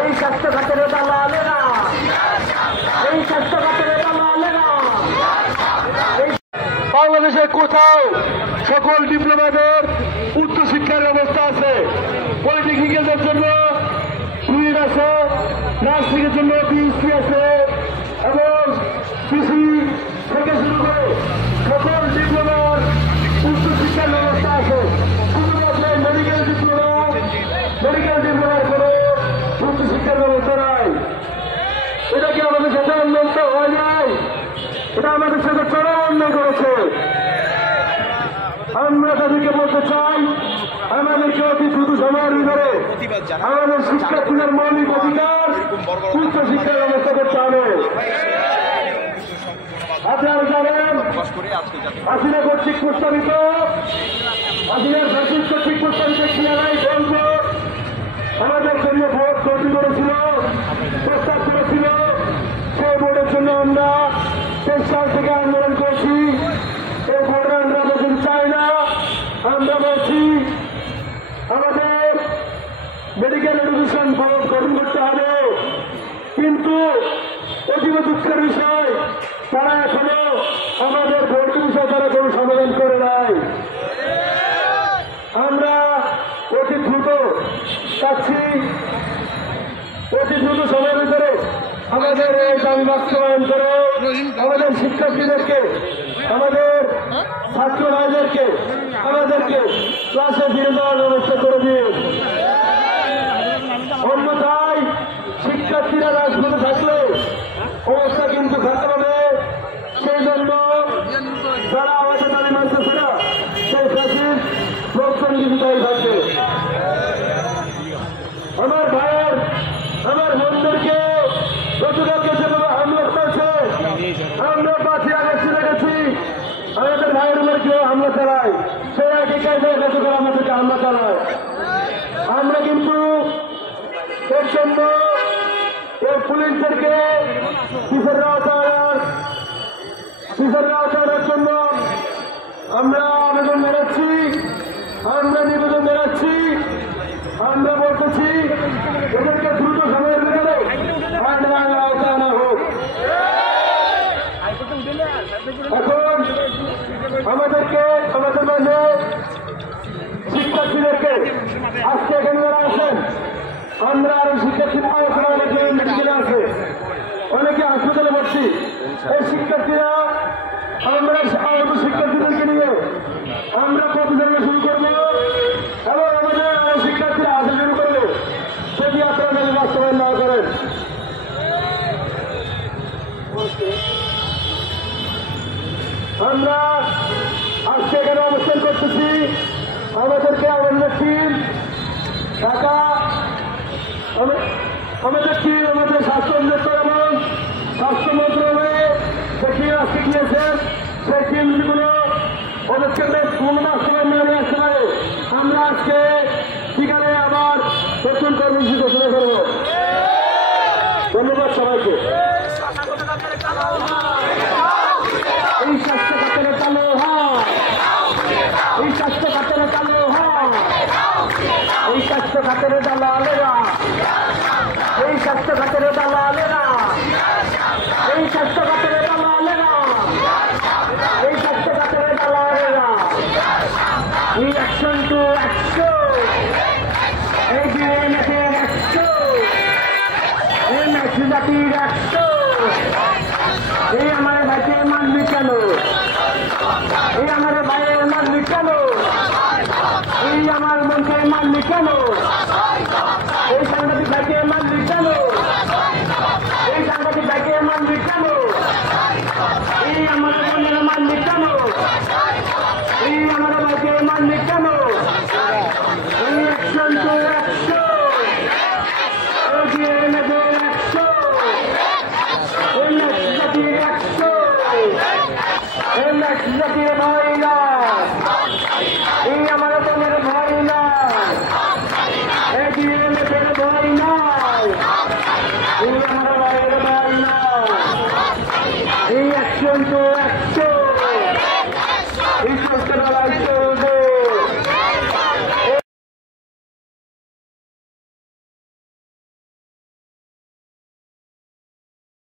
এই স্বাস্থ্য খাতের দালালেরা, এই স্বাস্থ্য খাতের দালালেরা বাংলাদেশে কোথাও সকল ডিপ্লোমাদের উচ্চশিক্ষার ব্যবস্থা আছে, পলিটেকনিক্যালদের জন্য কুইট আছে, নার্সিংয়ের জন্য বিএসসি আছে এবং কৃষি থেকে শুরু করে সকল ডিপ্লোমার উচ্চশিক্ষার ব্যবস্থা আছে। শুধুমাত্র মেডিকেল ডিপ্লোমার কোনো উচ্চশিক্ষার ব্যবস্থা নাই। এটা কি আমাদের সাথে অন্যায় হয় নাই? এটা আমাদের সাথে চরম অন্যায় করেছে। আমরা তাদেরকে বলতে চাই, আমাদেরকে অতি দ্রুত সময়ের ভিতরে আমাদের শিক্ষার্থীদের মৌলিক অধিকার উচ্চশিক্ষার ব্যবস্থা করতে হবে। আপনারা জানেন হাসিনা কর্তৃক প্রস্তাবিত, হাসিনার সচিব কর্তৃক প্রস্তাবিত ক্রিয়ারাই বন্ধ আমাদের জন্য ভোট তৈরি করেছিল, প্রস্তাব করেছিল। সেই ভোটের জন্য আমরা 23 সাল থেকে আন্দোলন করছি। এই ভোট আমরা বলতে চাই না। আমরা বলছি আমাদের মেডিকেল এডুকেশন বোর্ড গঠন করতে হবে, কিন্তু অতীব দুঃখের বিষয় তারা এখনো আমাদের ভোটের বিষয়ে তারা কোনো সমাধান করে নাই। আমরা অতি দ্রুত চাচ্ছি, অতি দ্রুত সময়ের ভিতরে আমাদের এই দাবি বাস্তবায়ন করে আমাদের শিক্ষার্থীদেরকে, আমাদের ছাত্র ভাইদেরকে, আমাদেরকে ক্লাসে ফিরে দেওয়ার ব্যবস্থা করে দিন। অন্যথায় শিক্ষার্থীরা রাজপথে থাকলে অবস্থা কিন্তু খারাপ হবে। সেই জন্য যারা আমাদের দাবি মানতেছে না, সেই ফ্যাসিস্ট লোকজন কিন্তু দায়ী থাকবে। আমার ভাইয়ের, আমার বোনদেরকে গতকালকে যেভাবে হামলা করেছে, আমরা 5 আগস্ট দেখেছি আমাদের ভাইয়ের উপর কেউ হামলা চালায়, সেই একই কায়দায় গতকাল আমাদেরকে হামলা চালায়। আমরা কিন্তু এর জন্য এই পুলিশদেরকে বিচারের আওতার জন্য আমরা আবেদন জানাচ্ছি, আমরা নিবেদন জানাচ্ছি। আমরা বলতেছি এদেরকে দ্রুত সময়ের ভিতরে আইনের আওতায় আনা হোক। এখন আমাদেরকে, আমাদের মাঝে শিক্ষার্থীদেরকে আজকে এখানে যারা আছেন, আমরা আরো শিক্ষার্থীরা অনেকে মেডিকেলে আছে, অনেকে হাসপাতালে ভর্তি। এই শিক্ষার্থীরা, আমরা আহত শিক্ষার্থীদেরকে নিয়ে আমরা পথচারণা শুরু করবো এবং আমাদের শিক্ষার্থীরা আসা শুরু করবে যদি আপনারা যদি বাস্তবায়ন না করেন। আমরা আজকে এখানে অবস্থান করতেছি, আমাদেরকে আমাদের টিম ঢাকা, আমাদের টিম, আমাদের স্বাস্থ্য অধিদপ্তর এবং স্বাস্থ্য মন্ত্রণালয়ে যে টিম আজকে গিয়েছেন, সেই টিমগুলো পদক্ষেপে পূর্ণ বাস্তবায়ন নিয়ে আসতে পারে। আমরা আজকে সেখানে আবার নতুন কর্মসূচি ঘোষণা করব। ধন্যবাদ সবাইকে। এই স্বাস্থ্য খাতের চালু হয়, এই স্বাস্থ্য খাতের চালু হয়, এই স্বাস্থ্য খাতের দালালেরা, এই স্বাস্থ্য খাতের দালালেরা, এই স্বাস্থ্য খাতের দালালেরা, এই স্বাস্থ্য খাতের দালালেরা। Reaction to action, এই বিএনএফের action, এই মেসিজাতির action, এই আমার ভাইকে মানবি কেন, এই আমার ভাইয়ের মানবি কেন, এই আমার মনকে মানবি কেন, এই সাংবাদিক ভাইকে মানবি কেন।